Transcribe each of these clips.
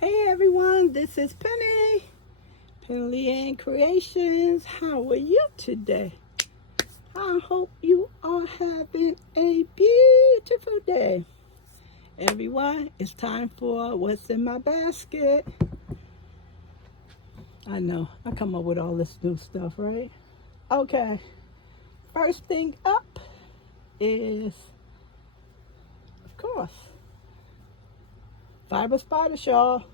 Hey everyone, this is Penny, Penley-Ann Creations. How are you today? I hope you are having a beautiful day. Everyone, it's time for what's in my basket. I know, I come up with all this new stuff, right? Okay, first thing up is, of course, fiber spider shawl.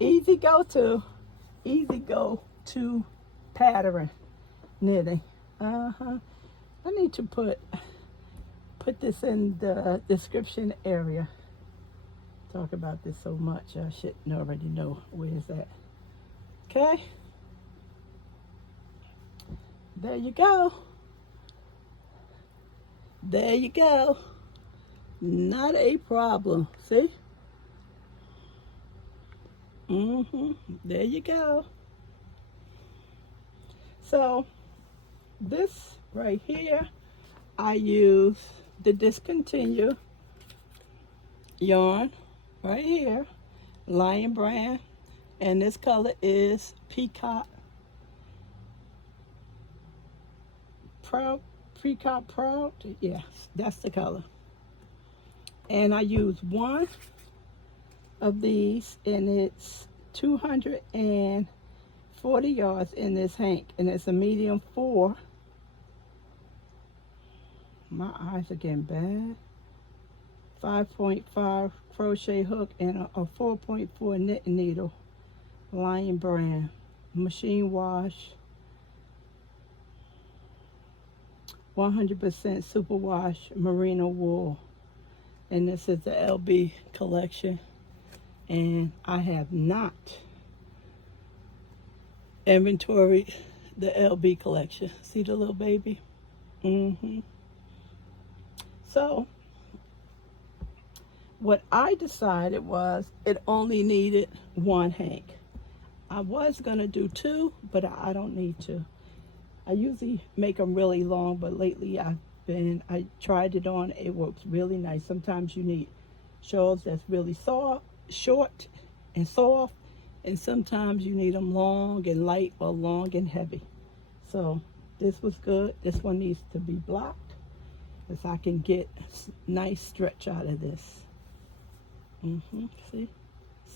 Easy go to pattern knitting. I need to put this in the description area. Talk about this so much, I should already know where is that. Okay, there you go. There you go. Not a problem. See? There you go. So this right here, I use the discontinue yarn right here, Lion brand, and this color is Peacock Proud. Peacock Proud. Yes, that's the color. And I use one of these, and it's 240 yards in this hank, and it's a medium 4. My eyes are getting bad. 5.5 crochet hook and a 4.4 knitting needle, Lion brand, machine wash, 100% superwash merino wool. And this is the LB collection, and I have not inventoried the LB collection. See the little baby? So what I decided was it only needed one hank. I was gonna do 2, but I don't need to. I usually make them really long, but lately I tried it on. It works really nice. Sometimes you need shawls that's really soft, short and soft, and sometimes you need them long and light or long and heavy. So this was good. This one needs to be blocked, as I can get nice stretch out of this. See, this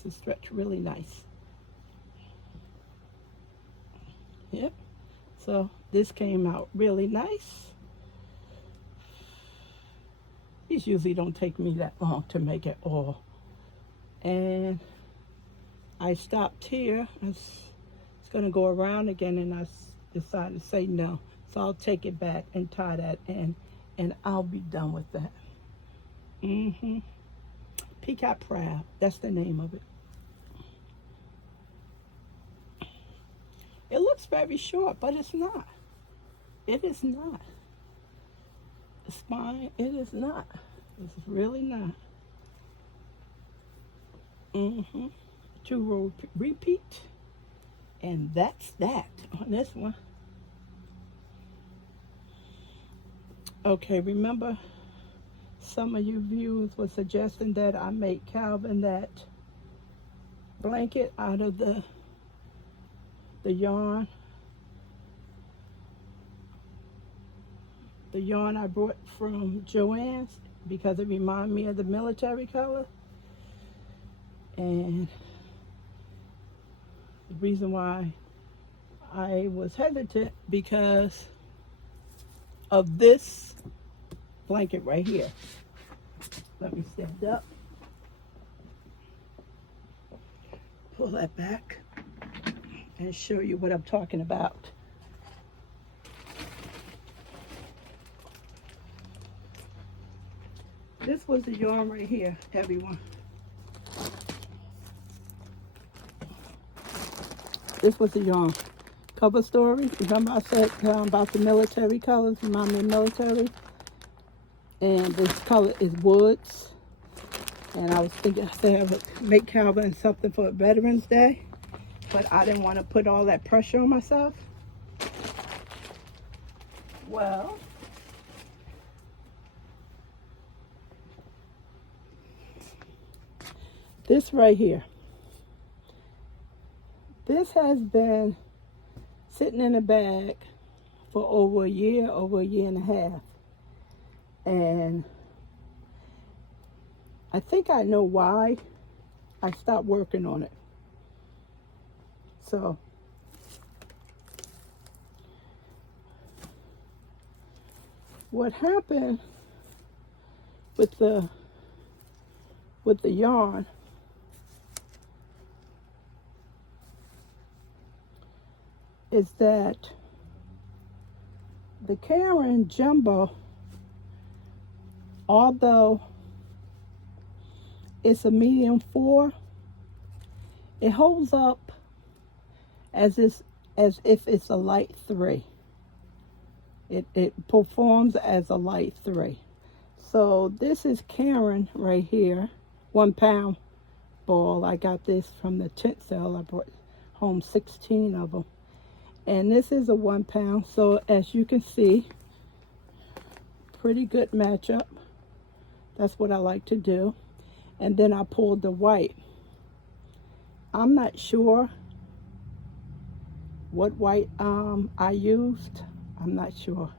is stretch really nice. Yep. So this came out really nice. These usually don't take me that long to make it all. And I stopped here. It's going to go around again, and I decided to say no. So I'll take it back and tie that in, and I'll be done with that. Peacock Proud, that's the name of it. It looks very short, but it's not. It is not. The spine, it is not. It's really not. 2-row repeat. And that's that on this one. Okay, remember some of you viewers were suggesting that I make Calvin that blanket out of the yarn. The yarn I brought from Joann's, because it reminded me of the military color. And the reason why I was hesitant, because of this blanket right here. Let me stand up. Pull that back and show you what I'm talking about. This was the yarn right here, everyone. This was the yarn. Cover story. Remember I said about the military colors, remind me of military? And this color is woods. And I was thinking, I said I would make Calvin something for Veterans Day, but I didn't want to put all that pressure on myself. Well, this right here. This has been sitting in a bag for over a year and a half. And I think I know why I stopped working on it. So what happened with the yarn is that the Karen Jumbo, although it's a medium 4, it holds up as if it's a light 3. It performs as a light 3. So this is Karen right here, 1 pound ball. I got this from the tent sale. I brought home 16 of them. And this is a 1 pound. So as you can see, pretty good matchup. That's what I like to do. And then I pulled the white. I'm not sure what white I used. I'm not sure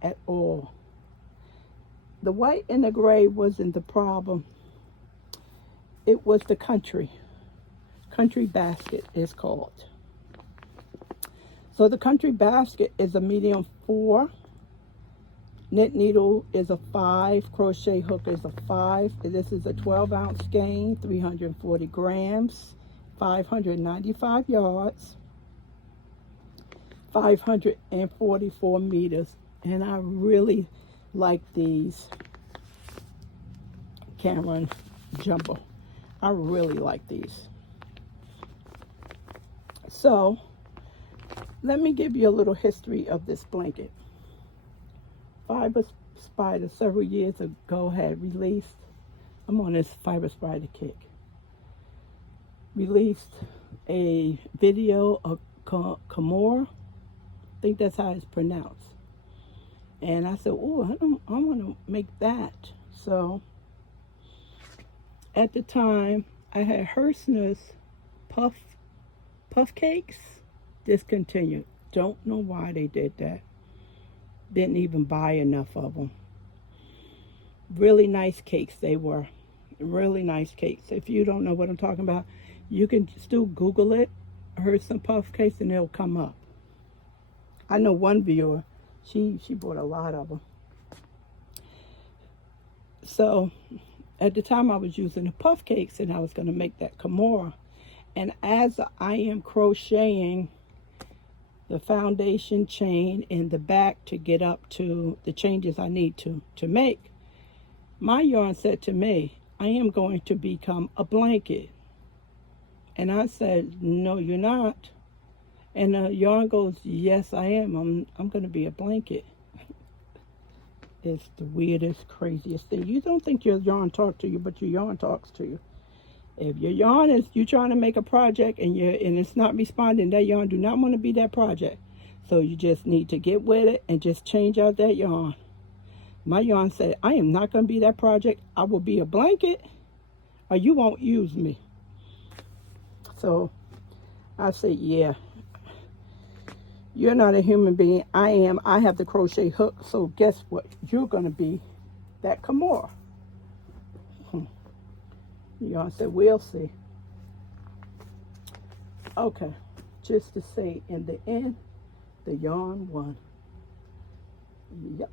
at all. The white and the gray wasn't the problem. It was the country basket is called. So the country basket is a medium 4. Knit needle is a 5. Crochet hook is a 5. This is a 12-ounce skein, 340 grams, 595 yards, 544 meters. And I really like these Karen Jumbo. I really like these. So let me give you a little history of this blanket. Fiber Spider several years ago had released, I'm on this Fiber Spider kick, released a video of Kimono. I think that's how it's pronounced. And I said, oh, I want to make that. So at the time, I had Hershner's puff cakes discontinued. Don't know why they did that. Didn't even buy enough of them. Really nice cakes they were. Really nice cakes. If you don't know what I'm talking about, you can still Google it, Hershner puff cakes, and it'll come up. I know one viewer, she bought a lot of them. So at the time I was using the puff cakes and I was going to make that Kimono. And as I am crocheting the foundation chain in the back to get up to the changes I need to make, my yarn said to me, I am going to become a blanket. And I said, no, you're not. And the yarn goes, yes, I am. I'm going to be a blanket. It's the weirdest, craziest thing. You don't think your yarn talks to you, but your yarn talks to you. If your yarn is, you're trying to make a project and it's not responding, that yarn do not want to be that project. So you just need to get with it and just change out that yarn. My yarn said, I am not going to be that project. I will be a blanket or you won't use me. So I said, yeah, you're not a human being. I am. I have the crochet hook. So guess what? You're going to be that Kimono. Yarn said, we'll see. Okay, just to say, in the end, the yarn won. Yep,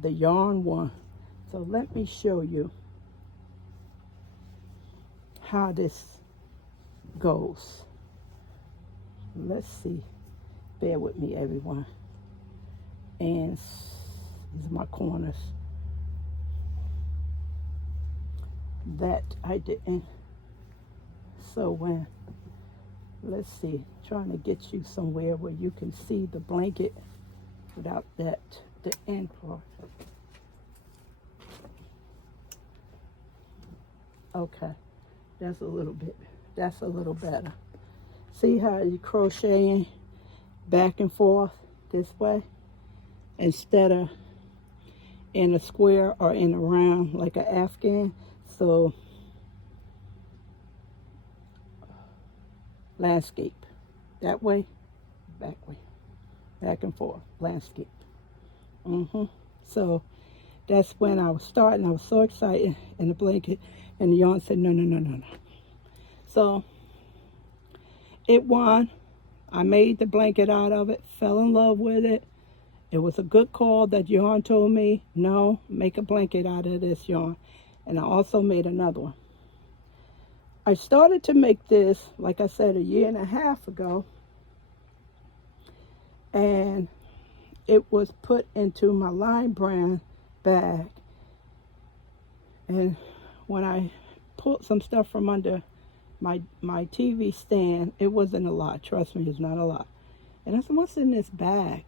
the yarn won. So let me show you how this goes. Let's see. Bear with me, everyone. And these are my corners. That I didn't. So when, let's see, trying to get you somewhere where you can see the blanket without that, the end part. Okay, that's a little better. See how you crocheting back and forth this way instead of in a square or in a round like an Afghan. So landscape. That way, back and forth, landscape. So that's when I was starting. I was so excited in the blanket, and the yarn said, no, no, no, no, no. So it won. I made the blanket out of it, fell in love with it. It was a good call that yarn told me, no, make a blanket out of this yarn. And I also made another one. I started to make this, like I said, 1.5 years ago. And it was put into my lime brand bag. And when I pulled some stuff from under my TV stand, it wasn't a lot. Trust me, it's not a lot. And I said, what's in this bag?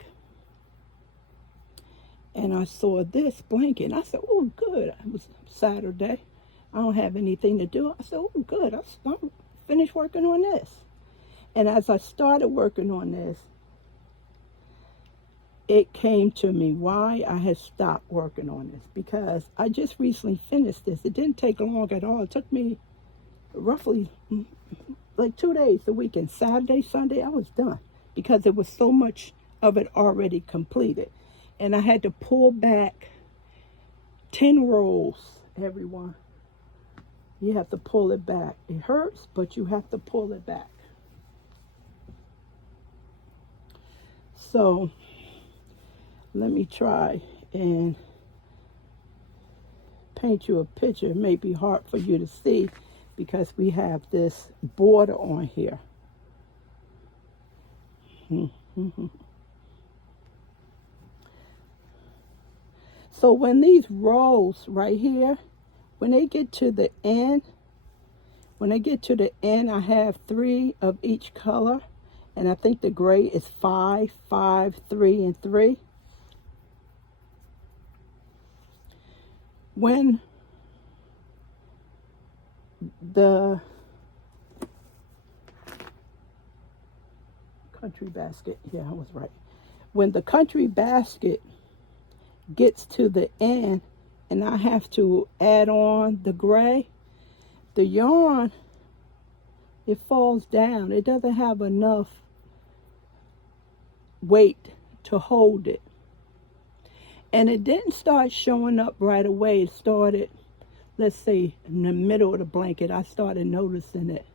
And I saw this blanket. And I said, oh, good. It was Saturday. I don't have anything to do. I said, oh, good. I'm finished working on this. And as I started working on this, it came to me why I had stopped working on this. Because I just recently finished this. It didn't take long at all. It took me roughly like 2 days, the weekend. Saturday, Sunday, I was done. Because there was so much of it already completed. And I had to pull back 10 rows, everyone. You have to pull it back. It hurts, but you have to pull it back. So let me try and paint you a picture. It may be hard for you to see because we have this border on here. So when these rows right here, when they get to the end, I have 3 of each color. And I think the gray is 5, 5, 3, and 3. When the country basket, yeah, I was right. When the country basket gets to the end and I have to add on the gray, the yarn, it falls down. It doesn't have enough weight to hold it. And it didn't start showing up right away. It started, let's say, in the middle of the blanket. I started noticing it.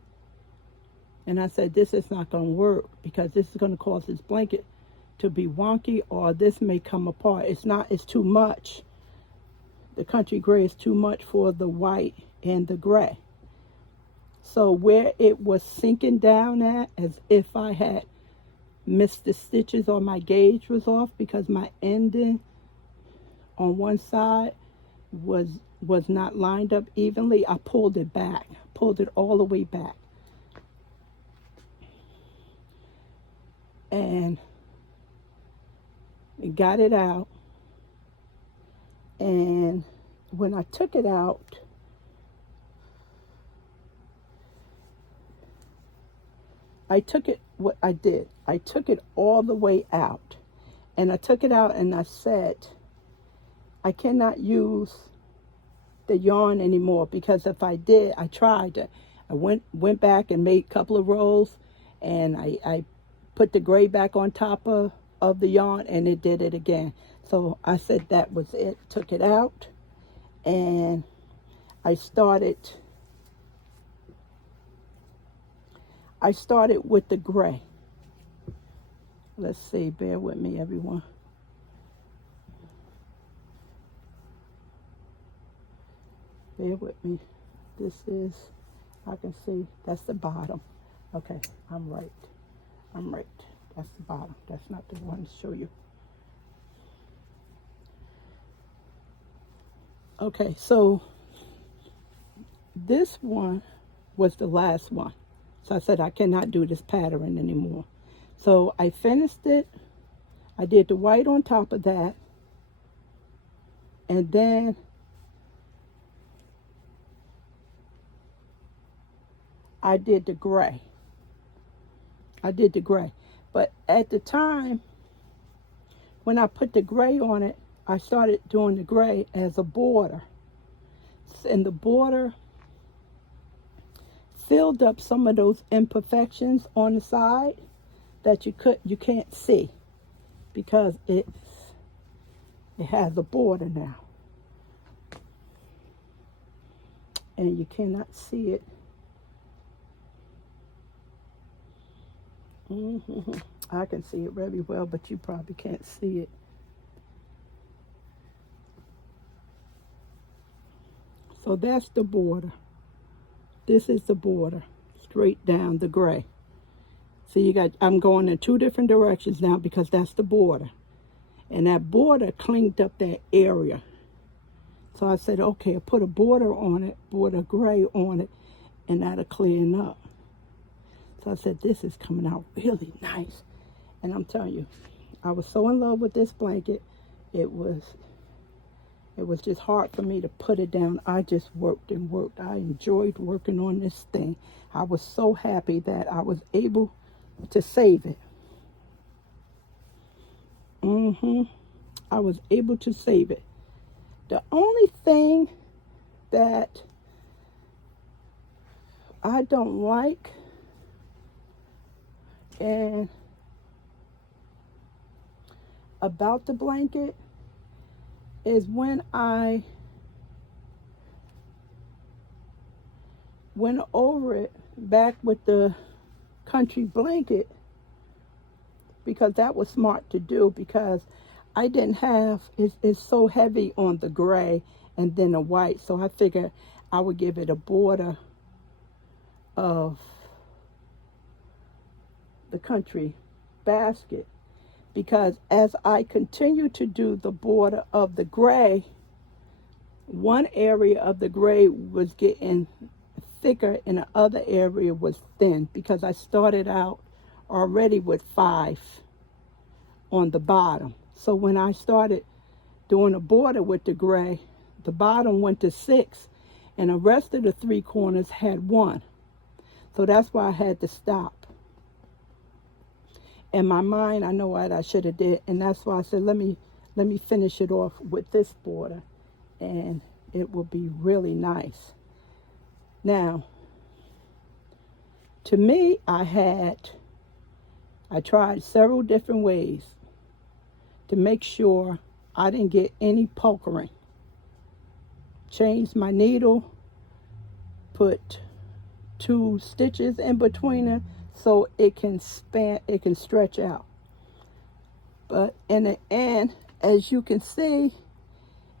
And I said, this is not going to work because this is going to cause this blanket to be wonky, or this may come apart. It's too much. The country gray is too much for the white and the gray. So where it was sinking down at, as if I had missed the stitches or my gauge was off because my ending on one side was not lined up evenly, I pulled it back, pulled it all the way back. And got it out. And when I took it out, I took it all the way out. And I took it out and I said, I cannot use the yarn anymore, because if I did, I tried to. I went back and made a couple of rows, and I put the gray back on top of the yarn, and it did it again. So I said that was it. Took it out, and I started with the gray. Let's see, bear with me, everyone. Bear with me. This is, I can see, that's the bottom. Okay, I'm right. That's the bottom. That's not the one to show you. Okay, so this one was the last one. So I said I cannot do this pattern anymore. So I finished it. I did the white on top of that. And then I did the gray. But at the time, when I put the gray on it, I started doing the gray as a border. And the border filled up some of those imperfections on the side that you can't see because it has a border now. And you cannot see it. I can see it very well, but you probably can't see it. So that's the border. This is the border, straight down the gray. See, I'm going in 2 different directions now because that's the border. And that border cleaned up that area. So I said, okay, I'll put a border on it, border gray on it, and that'll clean up. So I said, this is coming out really nice. And I'm telling you, I was so in love with this blanket. It was just hard for me to put it down. I just worked and worked. I enjoyed working on this thing. I was so happy that I was able to save it. I was able to save it. The only thing that I don't like and about the blanket is when I went over it back with the country blanket, because that was smart to do, because I didn't have, it's so heavy on the gray and then the white, so I figured I would give it a border of the country basket, because as I continue to do the border of the gray, one area of the gray was getting thicker and the other area was thin, because I started out already with 5 on the bottom. So when I started doing a border with the gray, the bottom went to 6 and the rest of the 3 corners had 1. So that's why I had to stop. In my mind, I know what I should have did, and that's why I said, let me finish it off with this border, and it will be really nice. Now, to me, I tried several different ways to make sure I didn't get any puckering. Changed my needle, put 2 stitches in between them so it can stretch out. But in the end, as you can see,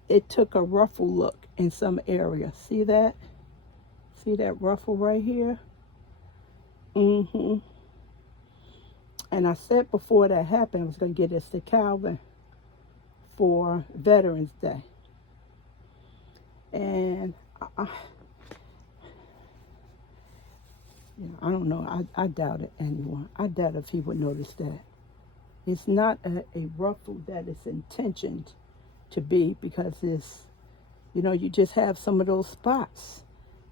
it took a ruffle look in some areas. See that? See that ruffle right here? And I said before that happened, I was going to get this to Calvin for Veterans Day. And I don't know. I doubt it anyone. I doubt if he would notice that. It's not a ruffle that is intentioned to be, because it's, you just have some of those spots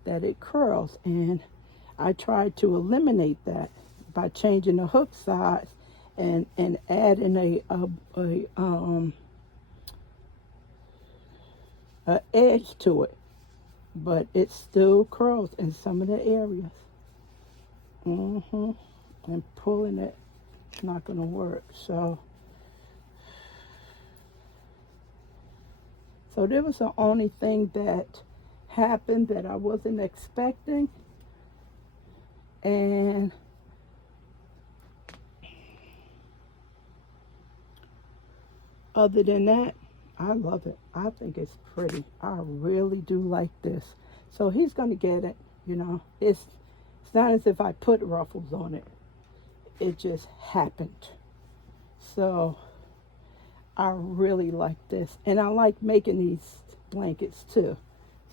that it curls. And I tried to eliminate that by changing the hook size and adding a edge to it. But it still curls in some of the areas. And pulling it, it's not going to work. So there was the only thing that happened that I wasn't expecting. And other than that, I love it. I think it's pretty. I really do like this. So he's going to get it, It's not as if I put ruffles on it. It just happened. So I really like this. And I like making these blankets too.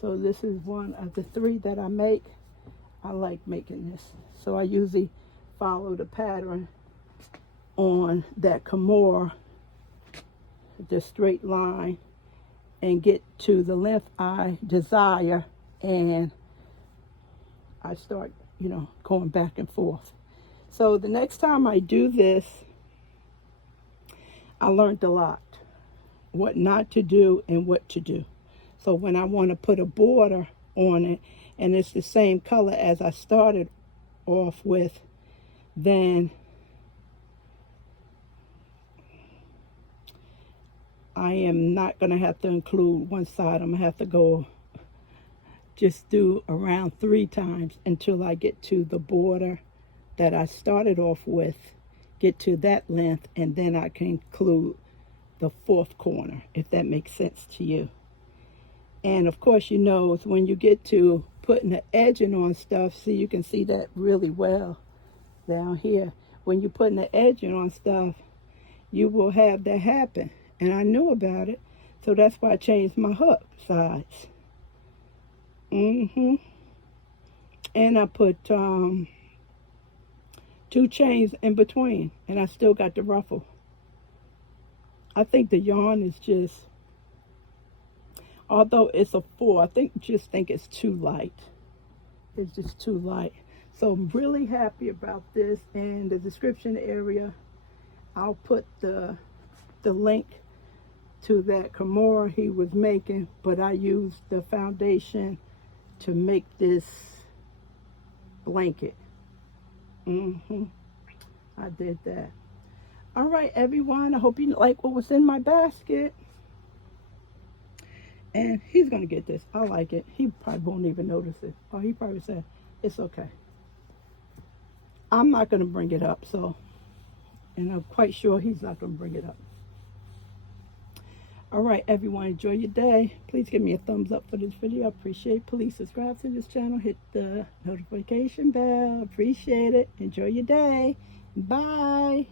So this is one of the 3 that I make. I like making this. So I usually follow the pattern on that Kimono, the straight line, and get to the length I desire, and I start going back and forth. So the next time I do this, I learned a lot, what not to do and what to do. So when I want to put a border on it, and it's the same color as I started off with, then I am not going to have to include one side. I'm going to have to go just do around 3 times until I get to the border that I started off with, get to that length, and then I can include the 4th corner, if that makes sense to you. And of course, you know, when you get to putting the edging on stuff, see, you can see that really well down here. When you're putting the edging on stuff, you will have that happen. And I knew about it, so that's why I changed my hook sides. And I put 2 chains in between, and I still got the ruffle. I think the yarn is just, although it's a 4, I just think it's too light. It's just too light. So I'm really happy about this. In the description area, I'll put the link to that Kimono he was making, but I used the foundation to make this blanket. I did that. All right, everyone, I hope you like what was in my basket. And he's going to get this. I like it. He probably won't even notice it. Or he probably said, it's okay. I'm not going to bring it up, so, and I'm quite sure he's not going to bring it up. All right, everyone, enjoy your day. Please give me a thumbs up for this video. I appreciate it. Please subscribe to this channel. Hit the notification bell. Appreciate it. Enjoy your day. Bye.